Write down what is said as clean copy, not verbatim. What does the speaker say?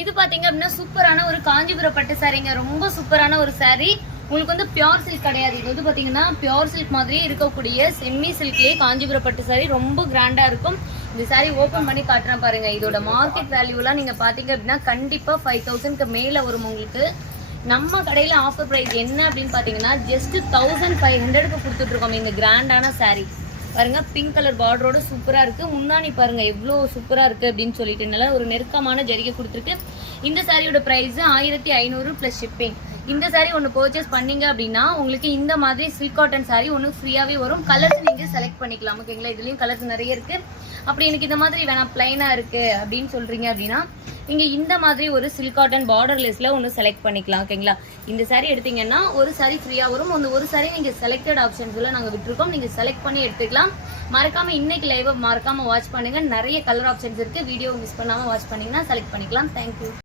இது பாத்தீங்க அப்படின்னா சூப்பரான ஒரு காஞ்சிபுரம் பட்டு சாரீங்க. ரொம்ப சூப்பரான ஒரு சாரீ. உங்களுக்கு வந்து பியோர் சில்க் கிடையாது. இது வந்து பாத்தீங்கன்னா பியோர் சில்க் மாதிரியே இருக்கக்கூடிய செமி சில்க்லயே காஞ்சிபுரம் பட்டு சாரீ. ரொம்ப கிராண்டா இருக்கும். இந்த சாரீ ஓபன் பண்ணி காட்டுறேன் பாருங்க. இதோட மார்க்கெட் வேல்யூலாம் நீங்க பாத்தீங்க அப்படின்னா கண்டிப்பா 5000க்கு மேல வரும் உங்களுக்கு. நம்ம கடையில ஆஃபர் பிரைஸ் என்ன அப்படின்னு பாத்தீங்கன்னா ஜஸ்ட் 1500க்கு கொடுத்துட்டு இருக்கோம் இந்த கிராண்டான சாரீ. பாருங்க பிங்க் கலர் பார்டரோட சூப்பரா இருக்கு. முன்னாடி பாருங்க எவ்வளவு சூப்பரா இருக்கு அப்படின்னு சொல்லிட்டு நல்ல ஒரு நெருக்கமான ஜரிகை கொடுத்துருக்கு. இந்த சாரியோட பிரைஸ் 1500 பிளஸ் ஷிப்பிங். இந்த சாரீ ஒன்று பர்ச்சேஸ் பண்ணீங்க அப்படின்னா உங்களுக்கு இந்த மாதிரி சில்க் காட்டன் சாரீ ஒன்று ஃப்ரீயாவே வரும். கலர்ஸ் நீங்க செலக்ட் பண்ணிக்கலாம். ஓகேங்களா, இதுலயும் கலர்ஸ் நிறைய இருக்கு. அப்படி எனக்கு இந்த மாதிரி வேணாம் பிளைனா இருக்கு அப்படின்னு சொல்றீங்க அப்படின்னா நீங்க இந்த மாதிரி ஒரு சில்க் காட்டன் பார்டர்லெஸ்ல ஒன்று செலக்ட் பண்ணிக்கலாம். ஓகேங்களா, இந்த சாரீ எடுத்தீங்கன்னா ஒரு சாரீ ஃப்ரீயா வரும். ஒரு சாரீ நீங்க செலக்டட் ஆப்ஷன்ஸ்ல நாங்க விட்டுருக்கோம். நீங்க செலக்ட் பண்ணி எடுத்துக்கலாம். மறக்காம இன்னைக்கு லைவ் மறக்காம வாட்ச் பண்ணுங்க. நிறைய கலர் ஆப்ஷன்ஸ் இருக்கு. வீடியோ மிஸ் பண்ணாம வாட்ச் பண்ணீங்கன்னா செலக்ட் பண்ணிக்கலாம். தேங்க்யூ.